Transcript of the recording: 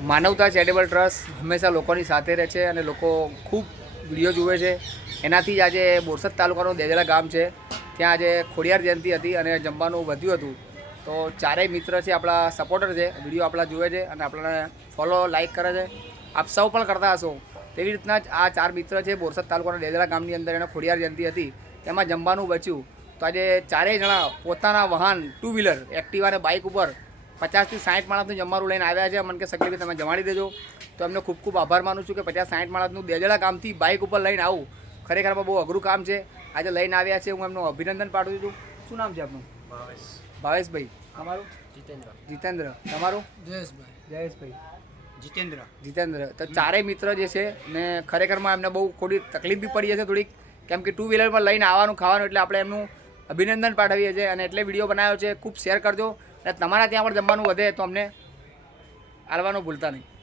માનવતા charitable trust હંમેશા લોકોની સાથે રહે છે અને લોકો ખૂબ વીડિયો જુએ છે. એનાથી જ આજે બોરસદ તાલુકાનું દેજડા ગામ છે. ત્યાં આજે ખોડિયાર જયંતિ હતી અને જમવાનું વધ્યું હતું. તો ચારેય મિત્ર છે આપણા સપોર્ટર છે, વીડિયો આપણા જુએ છે અને આપણને ફોલો લાઈક કરે છે. આપ સૌ પણ કરતા હશો. તેવી રીતના જ આ ચાર મિત્ર છે બોરસદ તાલુકાના દેજડા ગામની અંદર એને ખોડિયાર જયંતિ હતી. તેમાં જમવાનું બચ્યું. તો આજે ચારેય જણા પોતાના વાહન ટુ વ્હીલર એક્ટિવા અને બાઇક ઉપર પચાસથી સાઠ માણસનું જમવાનું લઈને આવ્યા છે. મને કે સકલીભાઈ તમે જમાડી દેજો. તો એમને ખૂબ ખૂબ આભાર માનું છું કે પચાસ સાઠ માણસનું દેજડા ગામથી બાઇક ઉપર લઈને આવું. ખરેખરમાં બહુ અઘરું કામ છે. આજે લઈને આવ્યા છે. હું એમનું અભિનંદન પાઠવું છું. શું નામ છે આપનું? ભાવેશ. ભાવેશભાઈ. તમારું જીતેન્દ્ર. જીતેન્દ્ર. તમારું? જયેશભાઈ. જયેશભાઈ. જીતેન્દ્ર. જીતેન્દ્ર. તો ચારેય મિત્ર જે છે ને ખરેખરમાં એમને બહુ થોડી તકલીફ બી પડી હશે થોડીક. કેમ કે ટુ વ્હીલરમાં લઈને આવવાનું ખાવાનું એટલે આપણે એમનું અભિનંદન પાઠવીએ છીએ અને એટલે વીડિયો બનાવ્યો છે. ખૂબ શેર કરજો. તમારા ત્યાં પણ જમવાનું વધે તો અમને આવવાનું ભૂલતા નહીં.